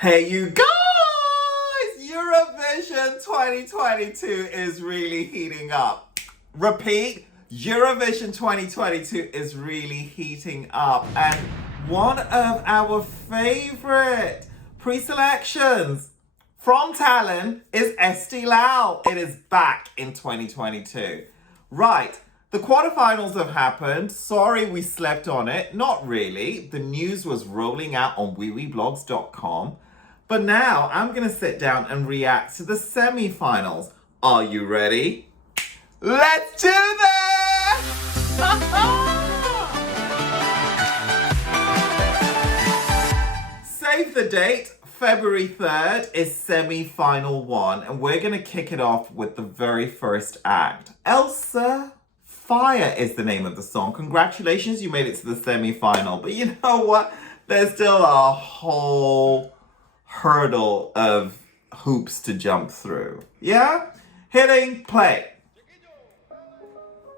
Hey you guys! Eurovision 2022 is really heating up. Repeat, Eurovision 2022 is really heating up. And one of our favorite pre-selections from talent is Eesti Laul. It is back in 2022. Right. The quarterfinals have happened. Sorry we slept on it. Not really. The news was rolling out on Wiwibloggs.com. But now I'm going to sit down and react to the semi-finals. Are you ready? Let's do this! Save the date. February 3rd is semi-final 1. And we're going to kick it off with the very first act. Elysa. Fire is the name of the song. Congratulations, you made it to the semi-final. But you know what? There's still a whole hurdle of hoops to jump through. Yeah? Hitting play.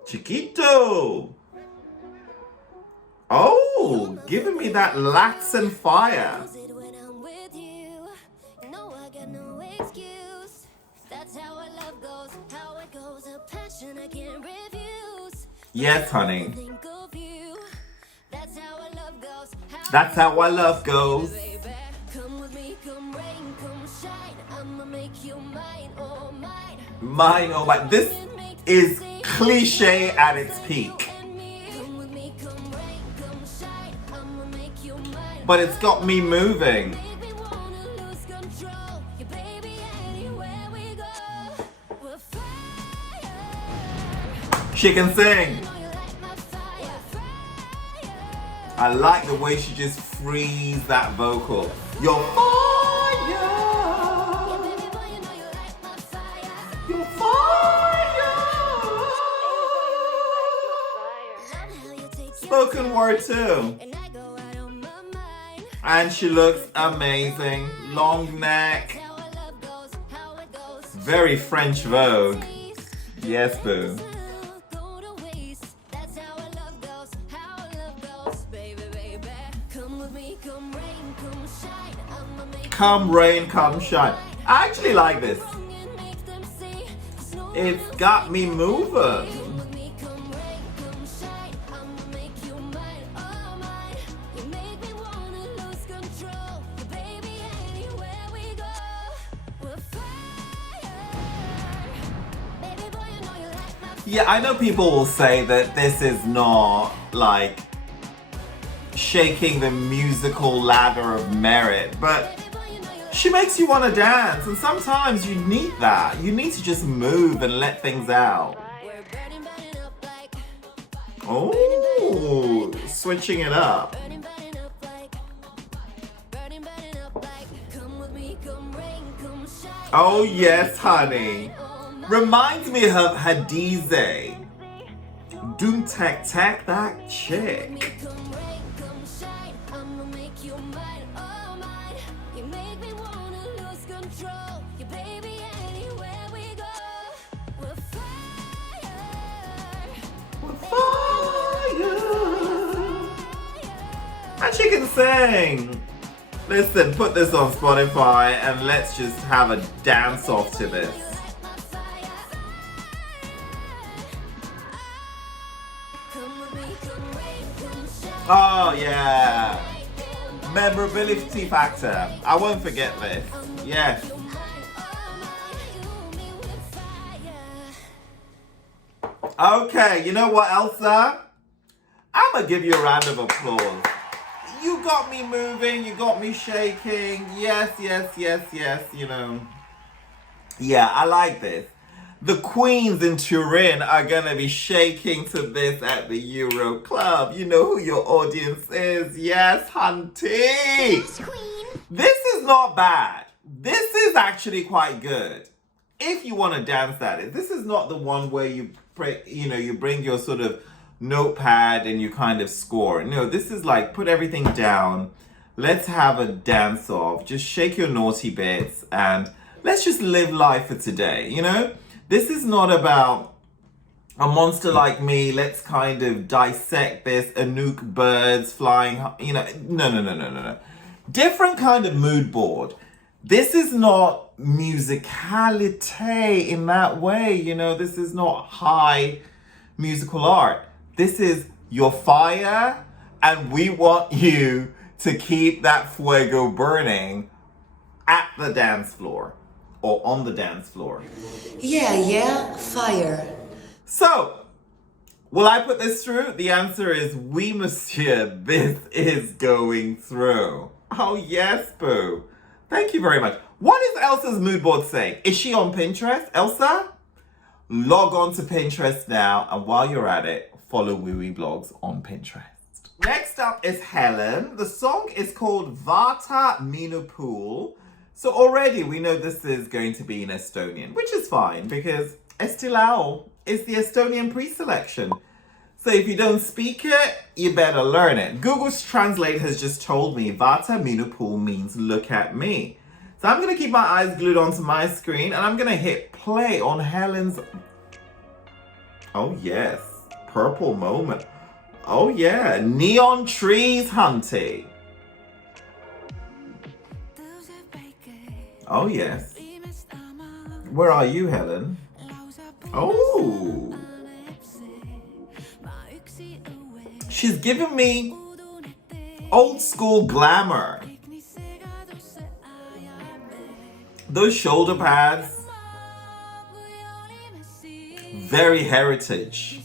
Chiquito. Oh, giving me that Latin fire. Yes, honey. That's how our love goes. Mine, oh my. This is cliche at its peak. But it's got me moving. She can sing. I like the way she just frees that vocal. You're fire. You're fire. Spoken word too. And she looks amazing. Long neck. Very French Vogue. Yes, boo. Come rain, come shine. I actually like this. It's got me moving. Yeah, I know people will say that this is not like shaking the musical ladder of merit, but she makes you want to dance, and sometimes you need that. You need to just move and let things out. Oh, switching it up. Oh yes, honey. Reminds me of Hadize. Doom tech tech that chick. And she can sing. Listen, put this on Spotify and let's just have a dance off to this. Oh yeah. Memorability factor. I won't forget this. Yes. Okay, you know what, Elysa? I'm gonna give you a round of applause. You got me moving, you got me shaking. Yes, yes, yes, yes, you know. Yeah, I like this. The queens in Turin are gonna be shaking to this at the Euro Club. You know who your audience is. Yes, hunty. Yes, queen. This is not bad. This is actually quite good. If you want to dance at it, this is not the one where you bring your sort of notepad and you kind of score. No, this is like put everything down. Let's have a dance off. Just shake your naughty bits and let's just live life for today, you know? This is not about a monster like me. Let's kind of dissect this. Anouk birds flying, you know. No. Different kind of mood board. This is not musicality in that way, you know, this is not high musical art. This is your fire, and we want you to keep that fuego burning at the dance floor or on the dance floor. Yeah, fire. So, will I put this through? The answer is oui, monsieur. This is going through. Oh, yes, boo. Thank you very much. What is Elsa's mood board saying? Is she on Pinterest? Elsa? Log on to Pinterest now, and while you're at it, follow Wiwibloggs on Pinterest. Next up is Helen. The song is called Vaata, minu, poole. So already we know this is going to be in Estonian, which is fine because Eesti Laul is the Estonian pre-selection. So if you don't speak it, you better learn it. Google's Translate has just told me Vaata, minu, poole means look at me. So I'm going to keep my eyes glued onto my screen and I'm going to hit play on Helen's... Oh yes, purple moment. Oh yeah, neon trees hunting. Oh yes. Where are you, Helen? Oh. She's giving me old school glamour. Those shoulder pads, very heritage.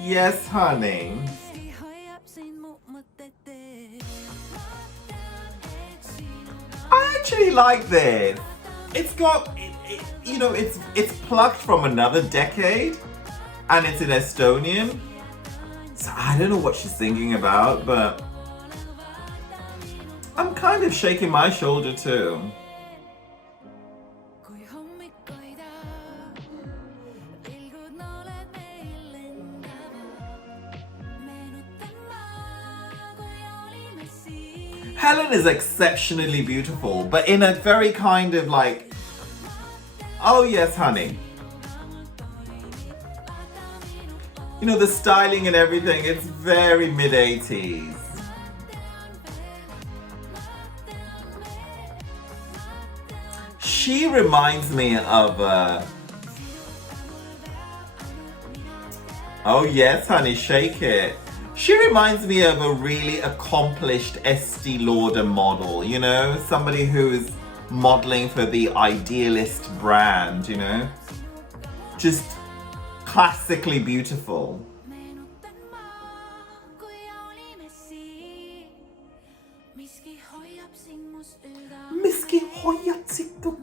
Yes, honey. I actually like this. It's got, you know, it's plucked from another decade, and it's in Estonian. So I don't know what she's thinking about, but I'm kind of shaking my shoulder too. Helen is exceptionally beautiful, but in a very kind of like, oh yes, honey. You know, the styling and everything, it's very mid-80s. She reminds me of, oh yes, honey, shake it. She reminds me of a really accomplished Estee Lauder model, you know? Somebody who's modeling for the Idealist brand, you know? Just classically beautiful. Miski hoiatsittu.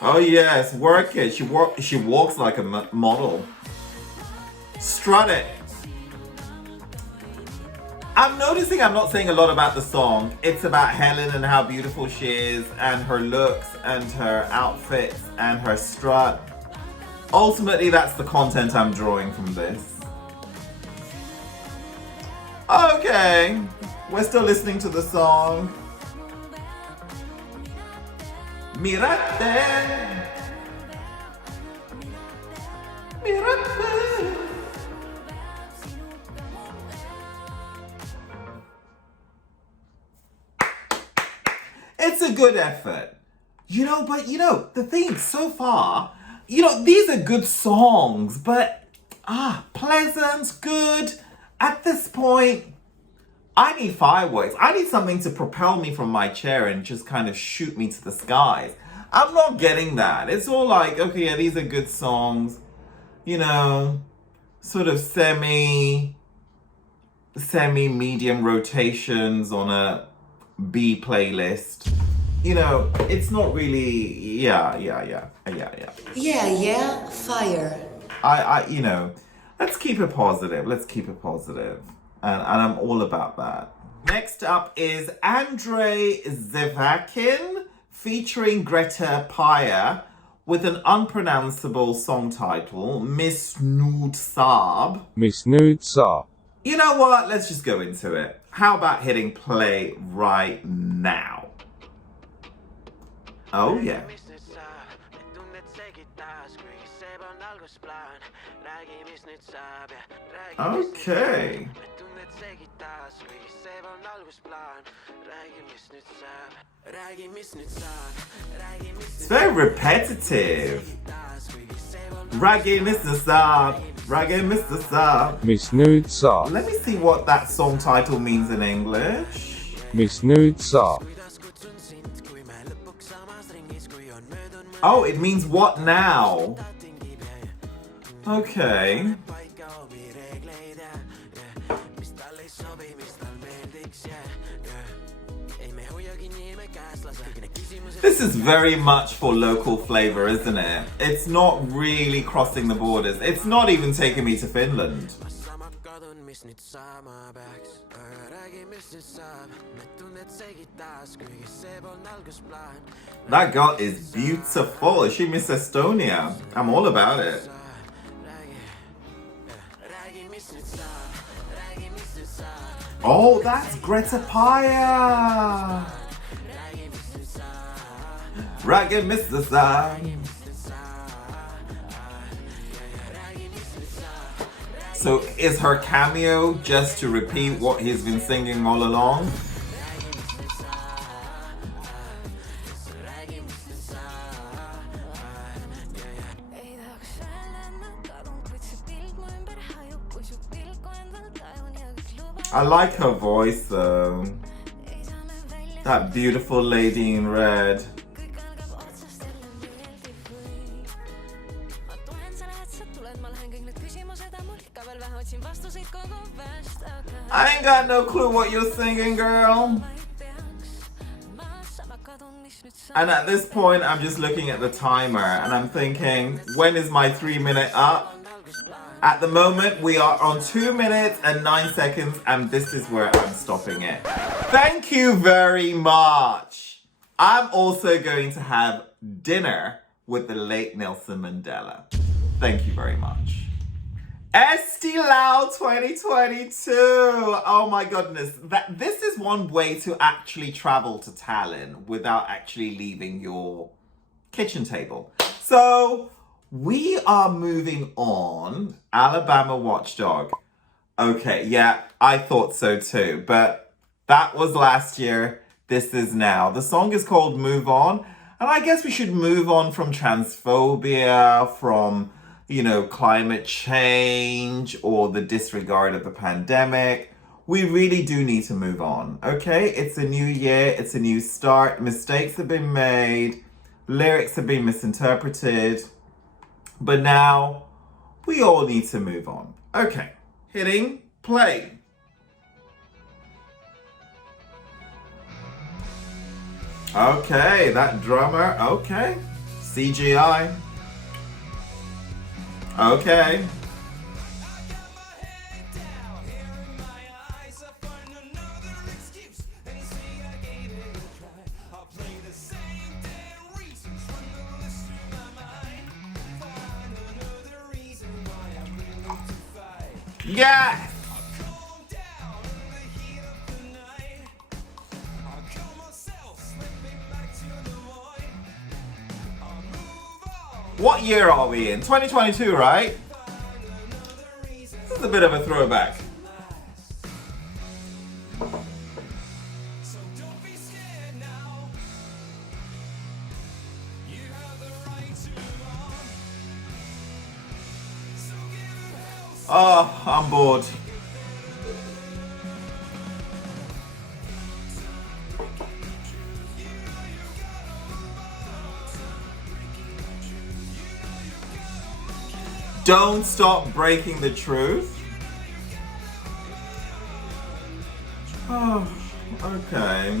Oh yes, work it. She walks like a model. Strut it. I'm noticing I'm not saying a lot about the song. It's about Helen and how beautiful she is and her looks and her outfits and her strut. Ultimately, that's the content I'm drawing from this. Okay, we're still listening to the song. Mirate. Mirate. It's a good effort. You know, but you know, the thing so far, you know, these are good songs, but pleasant, good. At this point, I need fireworks. I need something to propel me from my chair and just kind of shoot me to the skies. I'm not getting that. It's all like, okay, yeah, these are good songs. You know, sort of semi-medium rotations on a B playlist. You know, it's not really, yeah, fire. You know, let's keep it positive. And I'm all about that. Next up is Andrei Zevakin featuring Grete Paia with an unpronounceable song title, Nüüd, saab. Nüüd, saab. You know what? Let's just go into it. How about hitting play right now? Oh yeah. Okay. It's very repetitive. Räägi, mis nüüd saab. Räägi, mis nüüd saab. Mis nüüd saab. Let me see what that song title means in English. Mis nüüd saab. Oh, it means what now? Okay. This is very much for local flavor, isn't it? It's not really crossing the borders. It's not even taking me to Finland. That girl is beautiful. Is she Miss Estonia? I'm all about it. Oh, that's Grete Paia. Räägi, mis nüüd saab. So is her cameo just to repeat what he's been singing all along? I like her voice though. That beautiful lady in red. I ain't got no clue what you're singing, girl. And at this point, I'm just looking at the timer and I'm thinking, when is my 3 minute up? At the moment, we are on 2 minutes and 9 seconds, and this is where I'm stopping it. Thank you very much. I'm also going to have dinner with the late Nelson Mandela. Thank you very much. Eesti Laul 2022. Oh my goodness. This is one way to actually travel to Tallinn without actually leaving your kitchen table. So we are moving on. Alabama Watchdog. Okay, yeah, I thought so too. But that was last year. This is now. The song is called Move On. And I guess we should move on from transphobia, from, you know, climate change or the disregard of the pandemic. We really do need to move on, okay? It's a new year, it's a new start. Mistakes have been made, lyrics have been misinterpreted, but now we all need to move on. Okay, hitting play. Okay, that drummer, okay. CGI. Okay. Yes! What year are we in? 2022, right? This is a bit of a throwback. Oh, I'm bored. Don't stop breaking the truth. Oh, okay.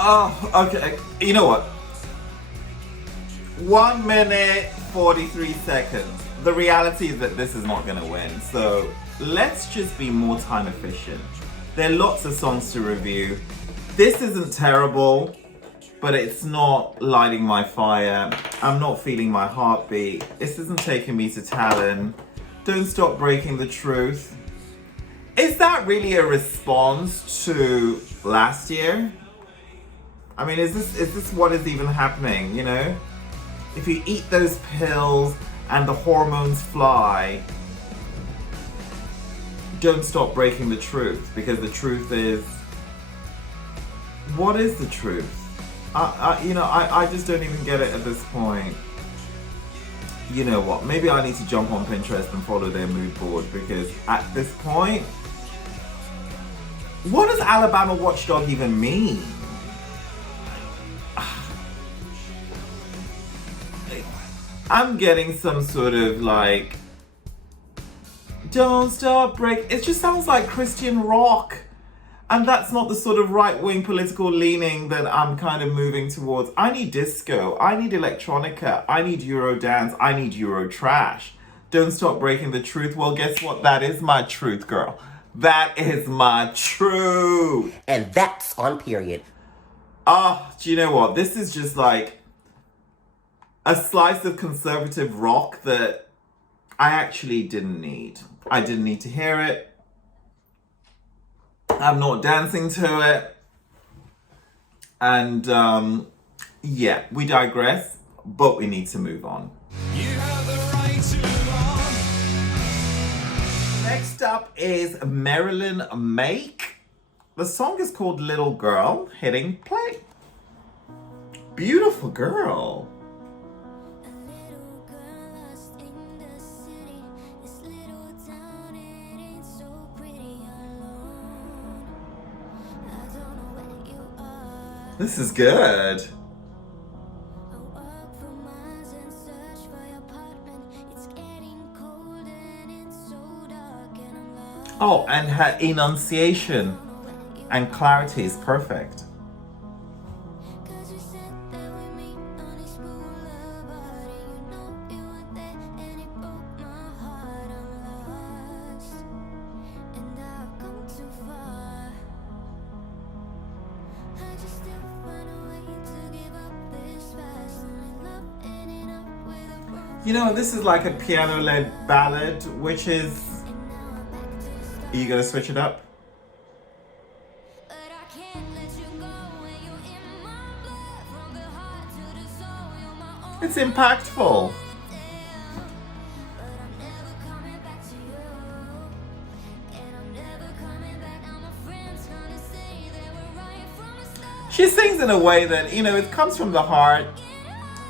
Oh, okay. You know what? 1 minute, 43 seconds. The reality is that this is not going to win. So let's just be more time efficient. There are lots of songs to review. This isn't terrible. but it's not lighting my fire. I'm not feeling my heartbeat. This isn't taking me to Talon. Don't Stop Breaking the Truth. Is that really a response to last year? I mean, is this what is even happening, you know? If you eat those pills and the hormones fly, don't stop breaking the truth, because the truth is, what is the truth? I just don't even get it at this point. You know what? Maybe I need to jump on Pinterest and follow their mood board, because at this point, what does Alabama Watchdog even mean? I'm getting some sort of like, don't stop break. It just sounds like Christian rock. And that's not the sort of right-wing political leaning that I'm kind of moving towards. I need disco. I need electronica. I need Eurodance. I need Euro trash. Don't Stop Breaking the Truth. Well, guess what? That is my truth, girl. That is my truth. And that's on period. Do you know what? This is just like a slice of conservative rock that I actually didn't need. I didn't need to hear it. I'm not dancing to it. And yeah, we digress, but we need to move on. You have the right to move on. Next up is Merilin Make. The song is called Little Girl, hitting play. Beautiful girl. This is good. Oh, and her enunciation and clarity is perfect. You know, this is like a piano-led ballad, which is... Are you gonna switch it up? It's impactful. She sings in a way that, you know, it comes from the heart.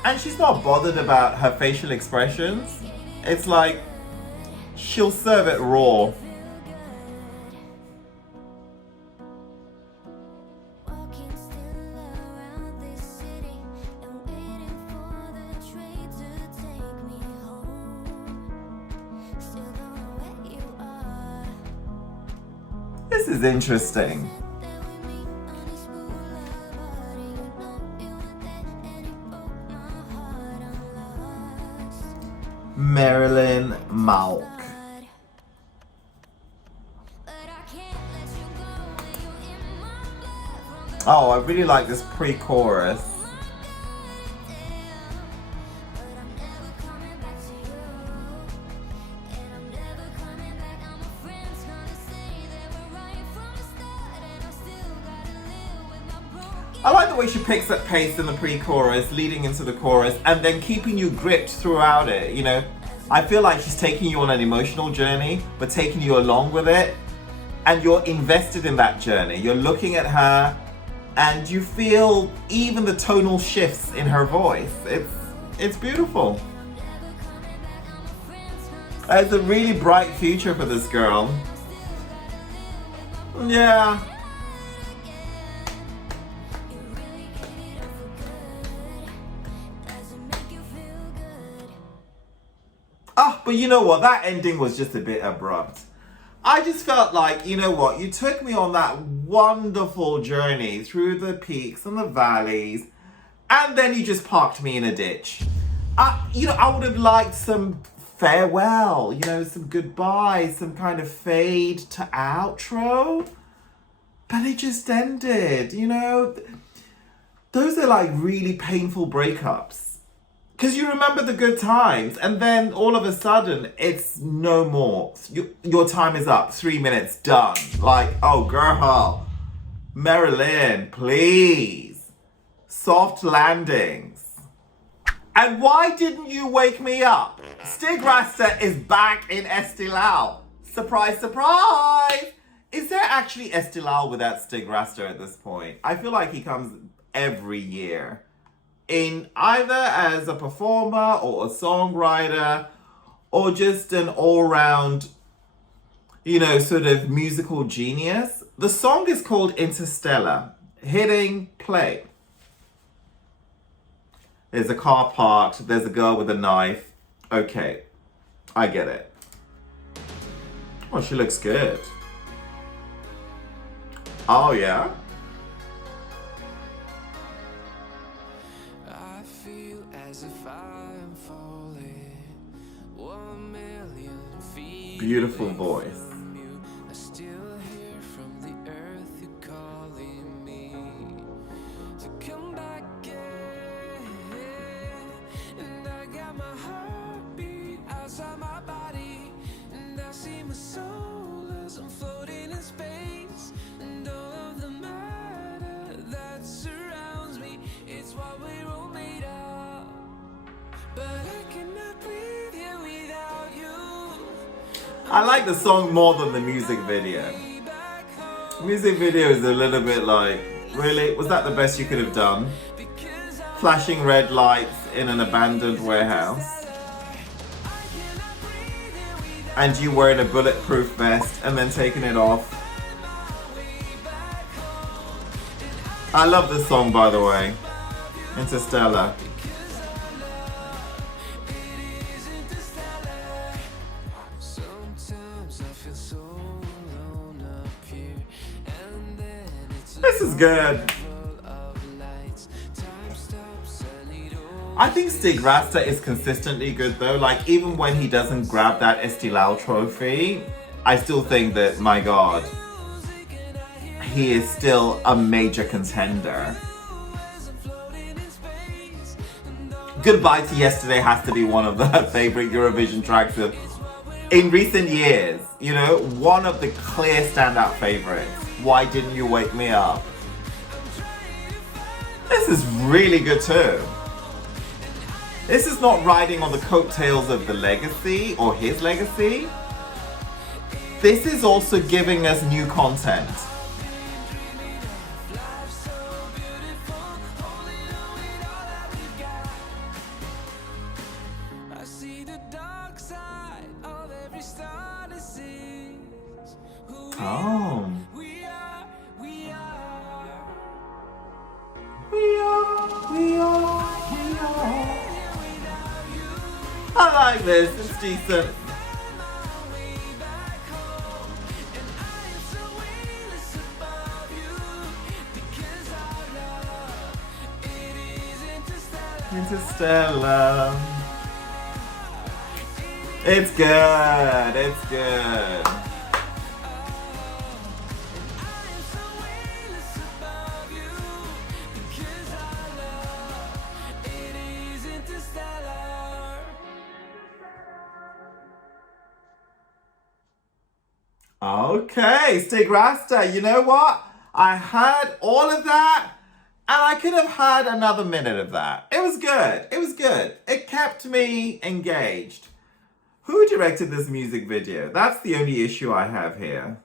And she's not bothered about her facial expressions. It's like, she'll serve it raw. This is interesting. Merilin Mälk. Oh, I really like this pre-chorus. I like the way she picks up pace in the pre-chorus, leading into the chorus, and then keeping you gripped throughout it, you know. I feel like she's taking you on an emotional journey, but taking you along with it, and you're invested in that journey. You're looking at her, and you feel even the tonal shifts in her voice. It's beautiful. It's a really bright future for this girl. Yeah. But you know what? That ending was just a bit abrupt. I just felt like, you know what? You took me on that wonderful journey through the peaks and the valleys, and then you just parked me in a ditch. I would have liked some farewell, you know, some goodbye, some kind of fade to outro. But it just ended, you know. those are like really painful breakups. Because you remember the good times, and then all of a sudden, it's no more. Your time is up. 3 minutes, done. Like, oh, girl. Merilin, please. Soft landings. And why didn't you wake me up? Stig Rästa is back in Eesti Laul. Surprise, surprise. Is there actually Eesti Laul without Stig Rästa at this point? I feel like he comes every year. In either as a performer or a songwriter or just an all-round, sort of musical genius. The song is called Interstellar. Hitting play. There's a car parked. There's a girl with a knife. Okay, I get it. Oh, she looks good. Oh, yeah? I feel as if I'm falling 1 million feet. Beautiful voice. From you. I still hear from the earth you calling me to come back in. And I got my heartbeat outside my body, and I see my soul as I'm floating in space, and all of the matter that surrounds me, it's what we're all made of. But I cannot breathe here without you. I like the song more than the music video. Music video is a little bit like, really? Was that the best you could have done? Flashing red lights in an abandoned warehouse. And you wearing a bulletproof vest and then taking it off. I love this song, by the way. Interstellar. Sometimes I feel so alone up here, and then it's This is good. full of lights. Time stops and it all I think Stig Rästa is consistently good though. Like even when he doesn't grab that Eesti Laul trophy, I still think that, my God, he is still a major contender. Goodbye to Yesterday has to be one of the favorite Eurovision tracks of in recent years. One of the clear standout favorites. Why Didn't You Wake Me Up? This is really good too. This is not riding on the coattails of the legacy or his legacy. This is also giving us new content. I see the dark side of every star that sees who Oh. we are, we are. We are. I like this, it's decent. Interstellar. It's good, it's good. Okay, Stig Rästa, you know what? I heard all of that, and I could have had another minute of that. It was good. It was good. It kept me engaged. Who directed this music video? That's the only issue I have here.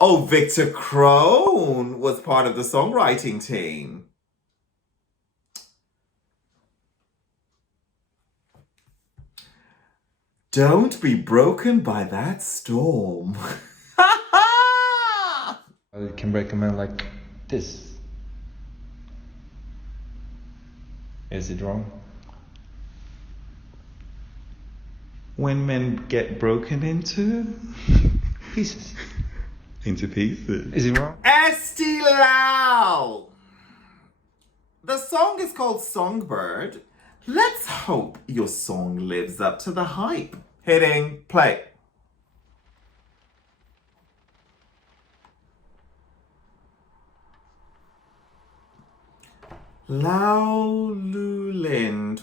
Oh, Victor Crone was part of the songwriting team. Don't be broken by that storm. I can recommend like this. Is it wrong? When men get broken into Pieces. into pieces. Is it wrong? Eesti Laul. The song is called Songbird. Let's hope your song lives up to the hype. Hitting play. Laululind.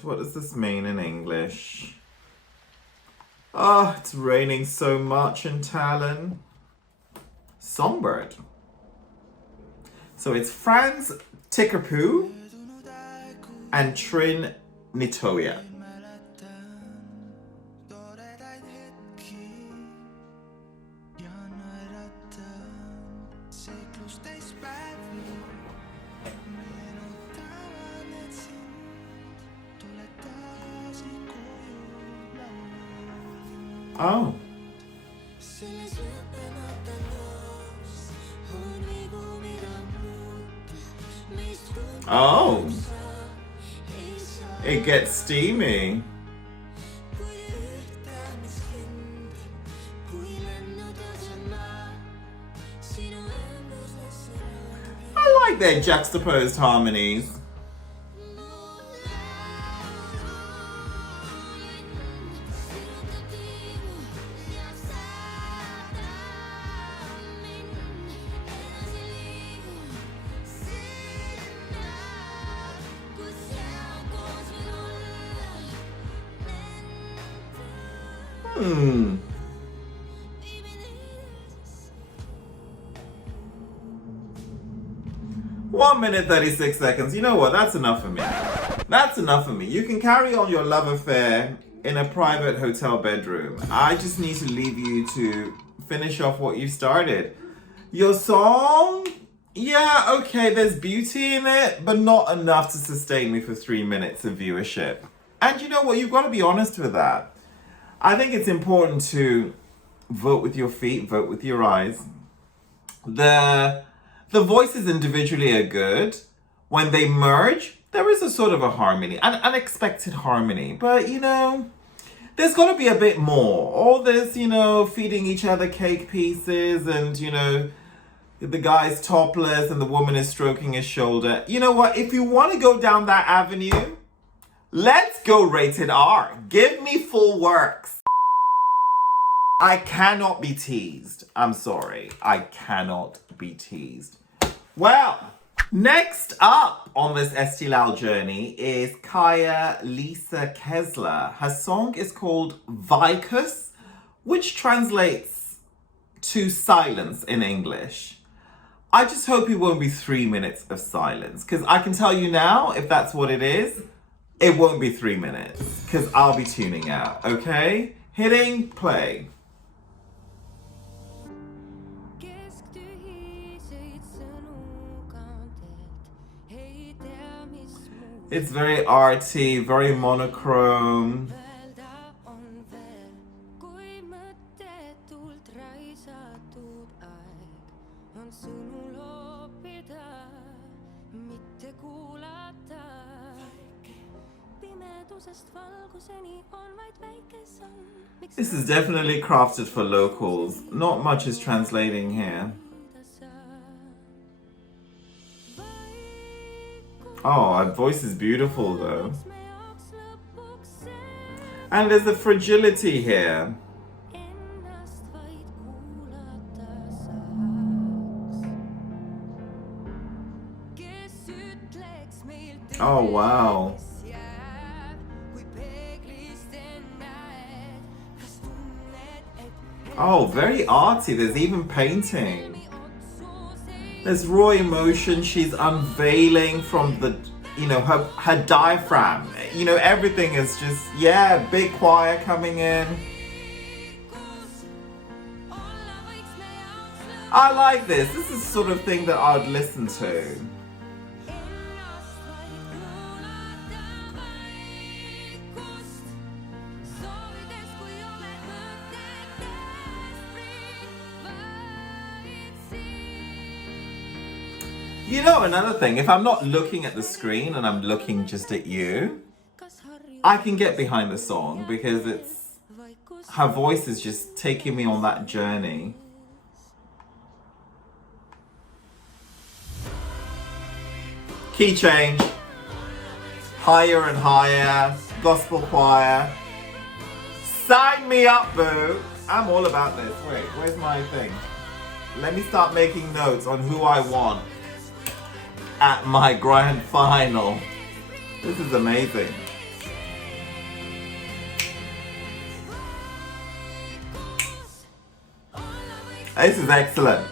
What does this mean in English? Oh, it's raining so much in Tallinn. Songbird. So it's Frants, Tikerpuu, and Triin, Niitoja. Oh. Oh. It gets steamy. I like their juxtaposed harmonies. Hmm. 1 minute 36 seconds. You know what? That's enough for me. That's enough for me. You can carry on your love affair in a private hotel bedroom. I just need to leave you to finish off what you started. Your song? Yeah, okay, there's beauty in it, but not enough to sustain me for 3 minutes of viewership. And you know what? You've got to be honest with that. I think it's important to vote with your feet, vote with your eyes. The voices individually are good. When they merge, there is a sort of a harmony, an unexpected harmony. But, you know, there's got to be a bit more. All this, you know, feeding each other cake pieces and, you know, the guy's topless and the woman is stroking his shoulder. You know what? If you want to go down that avenue, let's go rated R. Give me full works. I cannot be teased. I'm sorry. I cannot be teased. Well, next up on this Eesti Laul journey is Kaia-Liisa Kesler. Her song is called Vaikus, which translates to silence in English. I just hope it won't be 3 minutes of silence, because I can tell you now, if that's what it is, it won't be 3 minutes, because I'll be tuning out, okay? Hitting play. It's very arty, very monochrome. This is definitely crafted for locals. Not much is translating here. Oh, her voice is beautiful though. And there's a fragility here. Oh, wow. Oh, very arty. There's even painting. There's raw emotion. She's unveiling from the, you know, her diaphragm. You know, everything is just, yeah, big choir coming in. I like this. This is the sort of thing that I'd listen to. You know, another thing, if I'm not looking at the screen and I'm looking just at you, I can get behind the song because her voice is just taking me on that journey. Key change. Higher and higher. Gospel choir. Sign me up, boo. I'm all about this. Wait, where's my thing? Let me start making notes on who I want. at my grand final. This is amazing. This is excellent.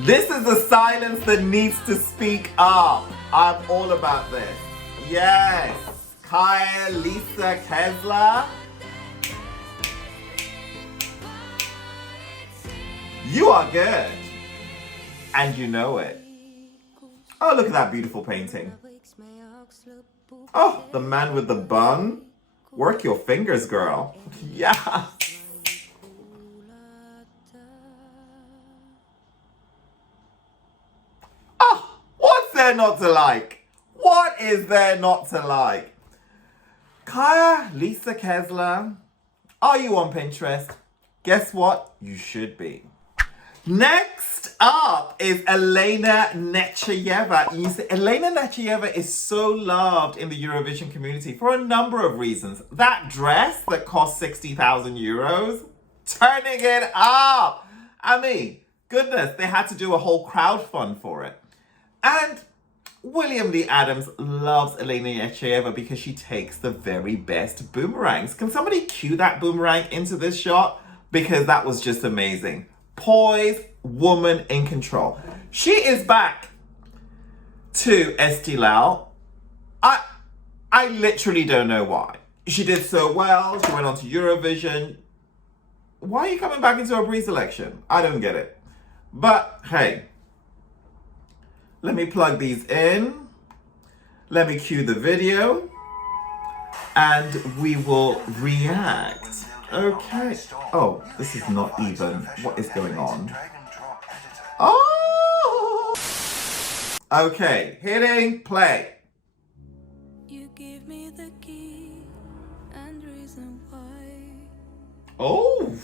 This is the silence that needs to speak up. I'm all about this. Yes. Kaia-Liisa Kesler. You are good. And you know it. Oh, look at that beautiful painting. Oh, the man with the bun. Work your fingers, girl. Yeah. Oh, what's there not to like? What is there not to like? Kaia-Liisa Kesler. Are you on Pinterest? Guess what? You should be. Next up is Elina Nechayeva. You see, Elina Nechayeva is so loved in the Eurovision community for a number of reasons. That dress that cost 60,000 euros, turning it up. I mean, goodness, they had to do a whole crowdfund for it. And William Lee Adams loves Elina Nechayeva because she takes the very best boomerangs. Can somebody cue that boomerang into this shot? Because that was just amazing. Poise, woman in control. She is back to Eesti Laul. I literally don't know why. She did so well. She went on to Eurovision. Why are you coming back into a pre-selection? I don't get it. But hey, let me plug these in. Let me cue the video. And we will react. Okay. Oh, this is not even. What is going on? Oh! Okay, hitting play. You give me the key and reason why. Oh,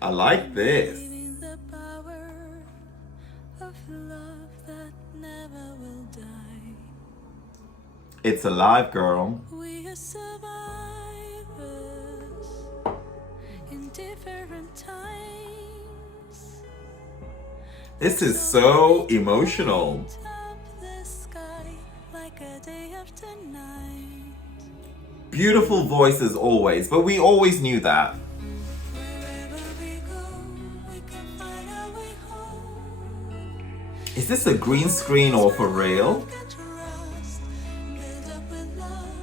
I like this. Giving the power of love that never will die. It's alive, girl. We are survivors in different times. This is so emotional. Top the sky like a day after night. Beautiful voices always, but we always knew that. Wherever we go, we can find our way home. Is this a green screen or for real? Get trust, build up with love,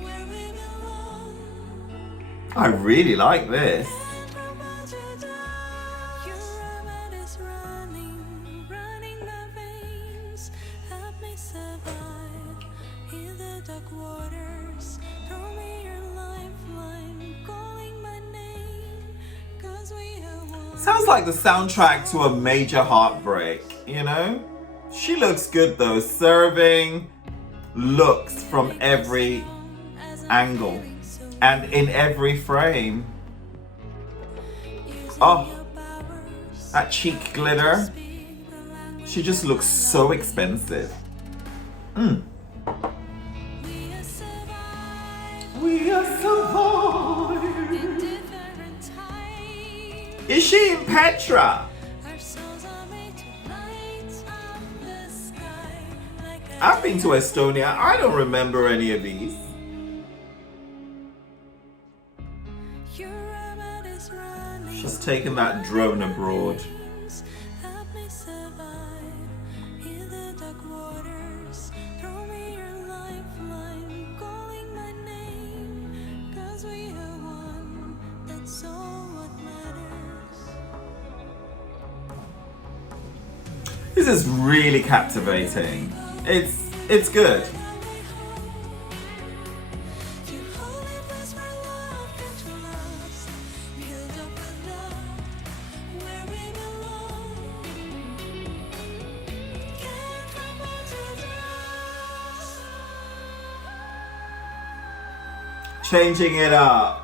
where we belong. I really like this. And we're about to die. Your blood is running my veins. Help me survive in the dark waters. Throw me your lifeline, calling my name. 'Cause we are one. Sounds like the soundtrack to a major heartbreak, you know? She looks good though, serving looks from every angle and in every frame. Oh, that cheek glitter. She just looks so expensive. We are surviving. Different times. Is she in Petra? Our souls are made to light up the sky like a I've been to Estonia. I don't remember any of these. Your blood is running. She's taken that drone abroad. Help me survive in the dark waters. Throw me your lifeline, calling my name. 'Cause we are one. That's all what matters. This is really captivating. It's good. You hold it place where love can trust. Build up with love, where we belong. Can't afford to dust. Changing it up.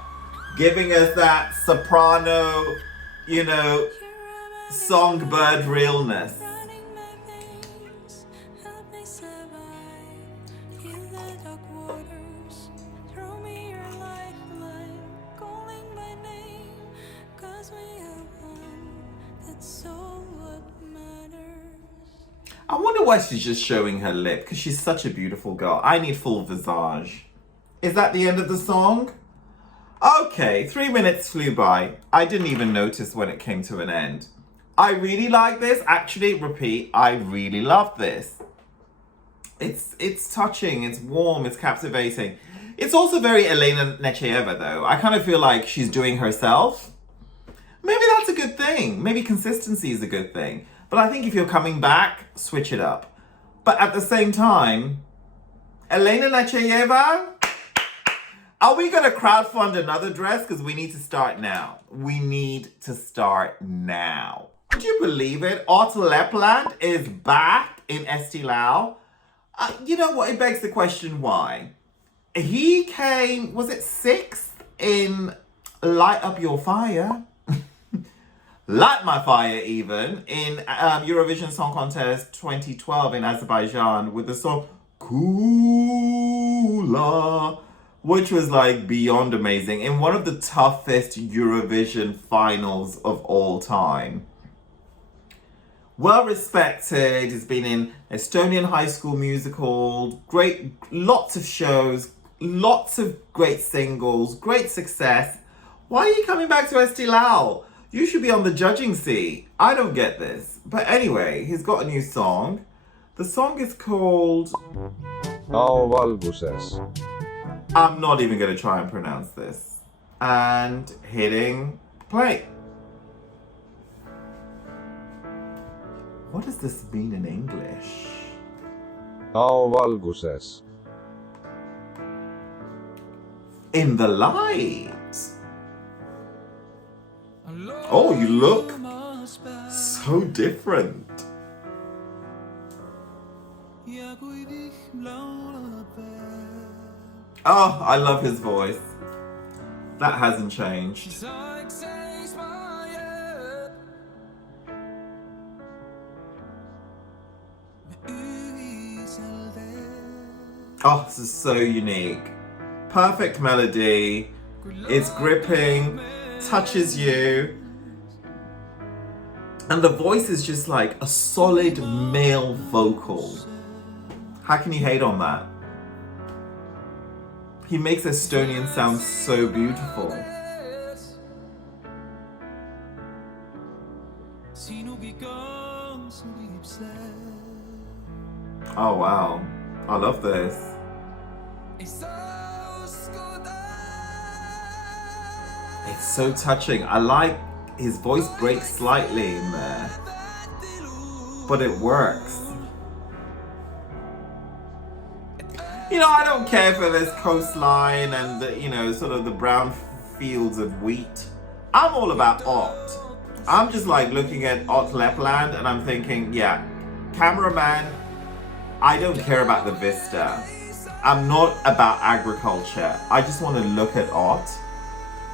Giving us that soprano, you know, songbird realness. Running my veins, help me survive in the dark waters. Throw me your lifeline, calling my name. 'Cause we are one. That's all what matters. I wonder why she's just showing her lip, because she's such a beautiful girl. I need full visage. Is that the end of the song? Okay, 3 minutes flew by. I didn't even notice when it came to an end. I really like this. Actually, repeat, I really love this. It's touching, it's warm, it's captivating. It's also very Elina Nechayeva though. I kind of feel like she's doing herself. Maybe that's a good thing. Maybe consistency is a good thing. But I think if you're coming back, switch it up. But at the same time, Elina Nechayeva, are we going to crowdfund another dress? Because we need to start now. We need to start now. Would you believe it? Ott Lepland is back in Eesti Laul. You know what? It begs the question why. He came, was it 6th in Light Up Your Fire? Light My Fire even, in Eurovision Song Contest 2012 in Azerbaijan with the song Kula, which was like beyond amazing in one of the toughest Eurovision finals of all time. Well respected, he's been in Estonian High School Musical, great, lots of shows, lots of great singles, great success. Why are you coming back to Eesti Laul? You should be on the judging seat. I don't get this. But anyway, he's got a new song. The song is called Aovalguses. I'm not even going to try and pronounce this. And hitting play. What does this mean in English? Aovalguses. In the light. Oh, you look so different. Oh, I love his voice. That hasn't changed. Oh, this is so unique. Perfect melody. It's gripping, touches you. And the voice is just like a solid male vocal. How can you hate on that? He makes Estonian sound so beautiful. Oh wow, I love this. It's so touching. I like his voice breaks slightly in there, but it works. You know, I don't care for this coastline and the, you know, sort of the brown fields of wheat. I'm all about Ott. I'm just like looking at Ott Lepland and I'm thinking, yeah, cameraman, I don't care about the vista. I'm not about agriculture. I just want to look at Ott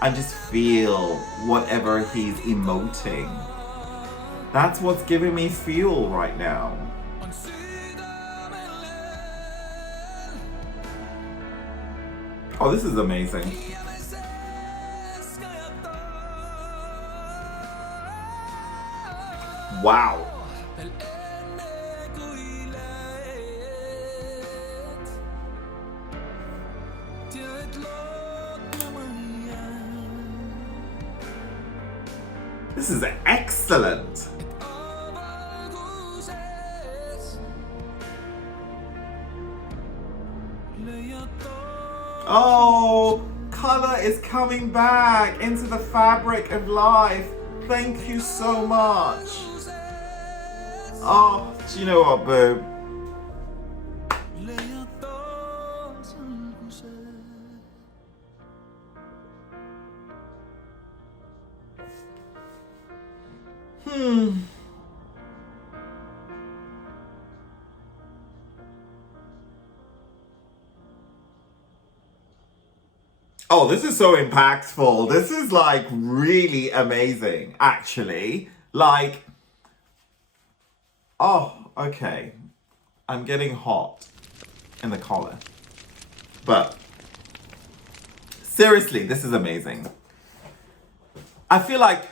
and just feel whatever he's emoting. That's what's giving me fuel right now. Oh, this is amazing. Wow. This is excellent. Oh, color is coming back into the fabric of life. Thank you so much. Oh, do you know what, boo? Oh, this is so impactful. This is like really amazing, actually. Like, oh, okay. I'm getting hot in the collar. But seriously, this is amazing. I feel like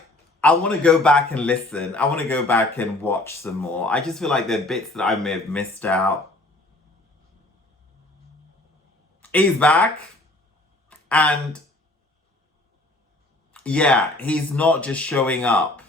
I want to go back and listen. I want to go back and watch some more. I just feel like there are bits that I may have missed out. He's back. And yeah, he's not just showing up.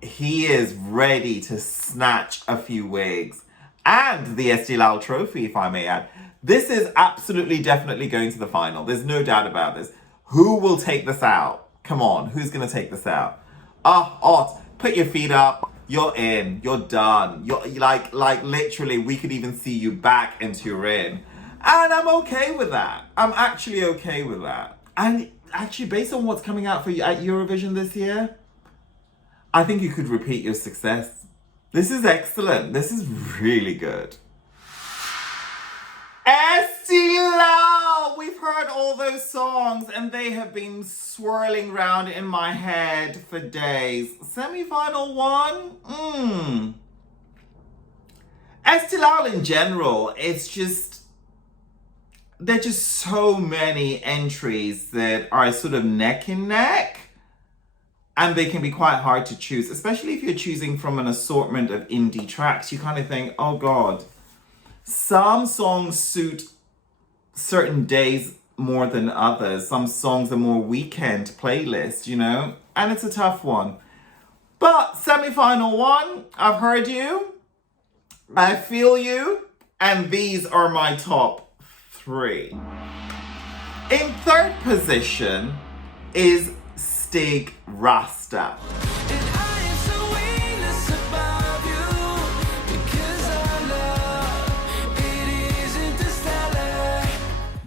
He is ready to snatch a few wigs. And the Eesti Laul trophy, if I may add. This is absolutely, definitely going to the final. There's no doubt about this. Who will take this out? Come on, who's going to take this out? Ott, put your feet up. You're in. You're done. You're like literally, we could even see you back into your in. And I'm okay with that. I'm actually okay with that. And actually, based on what's coming out for you at Eurovision this year, I think you could repeat your success. This is excellent. This is really good. Eesti Laul! We've heard all those songs and they have been swirling round in my head for days. Semi-final one? Eesti Laul in general, it's just, there are just so many entries that are sort of neck and neck. And they can be quite hard to choose, especially if you're choosing from an assortment of indie tracks. You kind of think, oh God, some songs suit certain days more than others. Some songs are more weekend playlist, you know? And it's a tough one. But semi-final one, I've heard you. I feel you. And these are my top 3. In third position is Stig Rästa.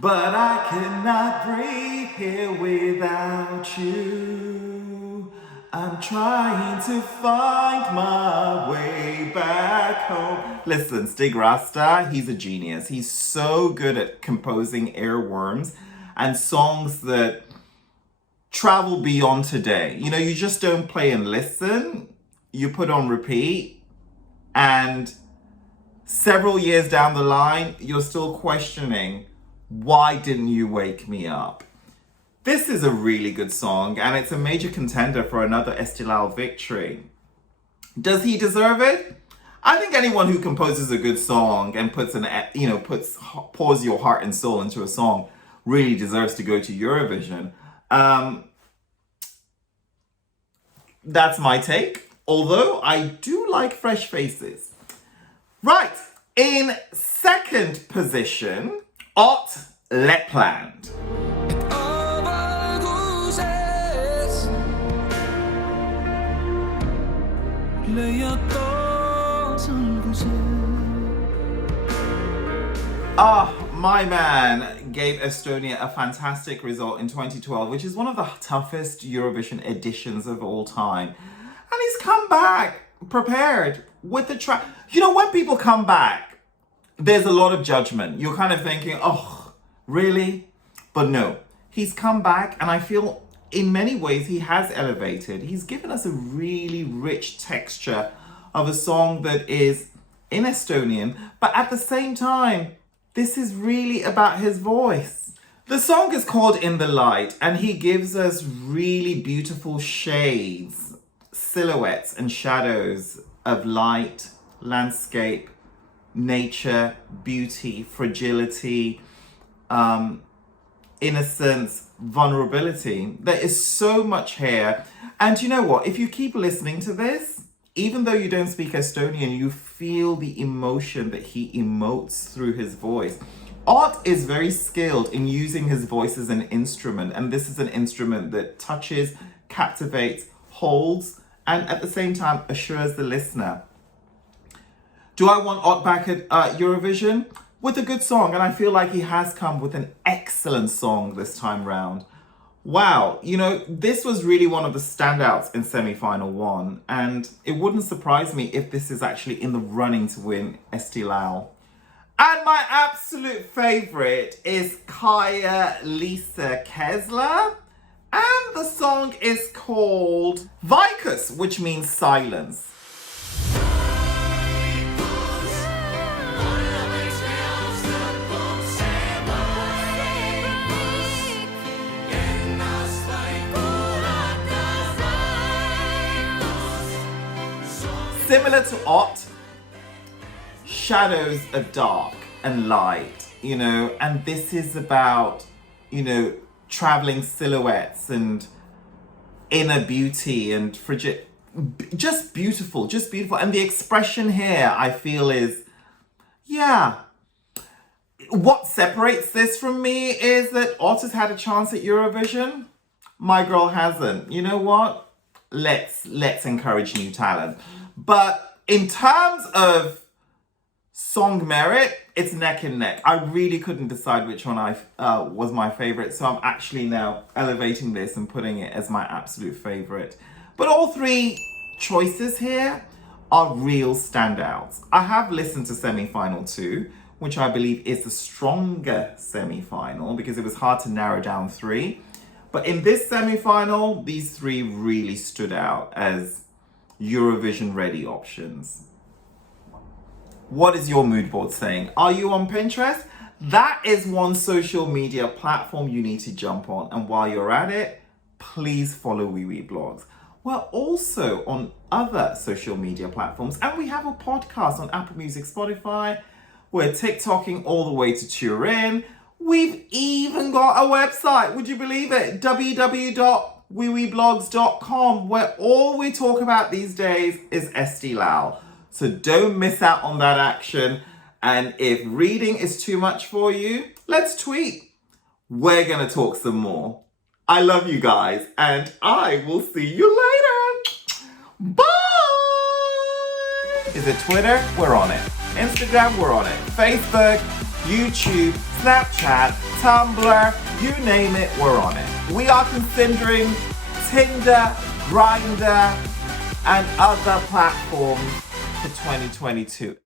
But I cannot breathe here without you. I'm trying to find my way back home. Listen, Stig Rästa, he's a genius. He's so good at composing earworms and songs that travel beyond today. You know, you just don't play and listen. You put on repeat. And several years down the line, you're still questioning, why didn't you wake me up? This is a really good song, and it's a major contender for another Eesti Laul victory. Does he deserve it? I think anyone who composes a good song and pours your heart and soul into a song really deserves to go to Eurovision. That's my take. Although I do like fresh faces. Right, in second position, Ott Lepland. Aovalguses leiad taas alguse. My man gave Estonia a fantastic result in 2012, which is one of the toughest Eurovision editions of all time. And he's come back prepared with the track. You know, when people come back, there's a lot of judgment. You're kind of thinking, oh, really? But no, he's come back, and I feel in many ways he has elevated. He's given us a really rich texture of a song that is in Estonian, but at the same time, this is really about his voice. The song is called In the Light, and he gives us really beautiful shades, silhouettes and shadows of light, landscape, nature, beauty, fragility, innocence, vulnerability. There is so much here. And you know what? If you keep listening to this, even though you don't speak Estonian, you feel the emotion that he emotes through his voice. Ott is very skilled in using his voice as an instrument, and this is an instrument that touches, captivates, holds, and at the same time assures the listener. Do I want Ott back at Eurovision? With a good song, and I feel like he has come with an excellent song this time round. Wow, you know, this was really one of the standouts in semi-final one, and it wouldn't surprise me if this is actually in the running to win Eesti Laul. And my absolute favourite is Kaia-Liisa Kesler, and the song is called Vaikus, which means silence. similar to Ott, shadows of dark and light, you know, and this is about, you know, traveling silhouettes and inner beauty and frigid, just beautiful. And the expression here, I feel, is, yeah. What separates this from me is that Ott has had a chance at Eurovision. My girl hasn't. You know what? Let's encourage new talent. But in terms of song merit, it's neck and neck. I really couldn't decide which one was my favorite, so I'm actually now elevating this and putting it as my absolute favorite. But all three choices here are real standouts. I have listened to semi-final 2, which I believe is the stronger semi-final because it was hard to narrow down 3. But in this semi-final, these 3 really stood out as Eurovision ready options. What is your mood board saying? Are you on Pinterest? That is one social media platform you need to jump on. And while you're at it, please follow Wiwibloggs. We're also on other social media platforms, and we have a podcast on Apple Music, Spotify. We're TikToking all the way to Turin. We've even got a website, would you believe it? www.wiwibloggs.com, where all we talk about these days is Eesti Laul. So don't miss out on that action. And if reading is too much for you, let's tweet. We're gonna talk some more. I love you guys, and I will see you later. Bye! Is it Twitter? We're on it. Instagram? We're on it. Facebook, YouTube, Snapchat, Tumblr, you name it, we're on it. We are considering Tinder, Grindr, and other platforms for 2022.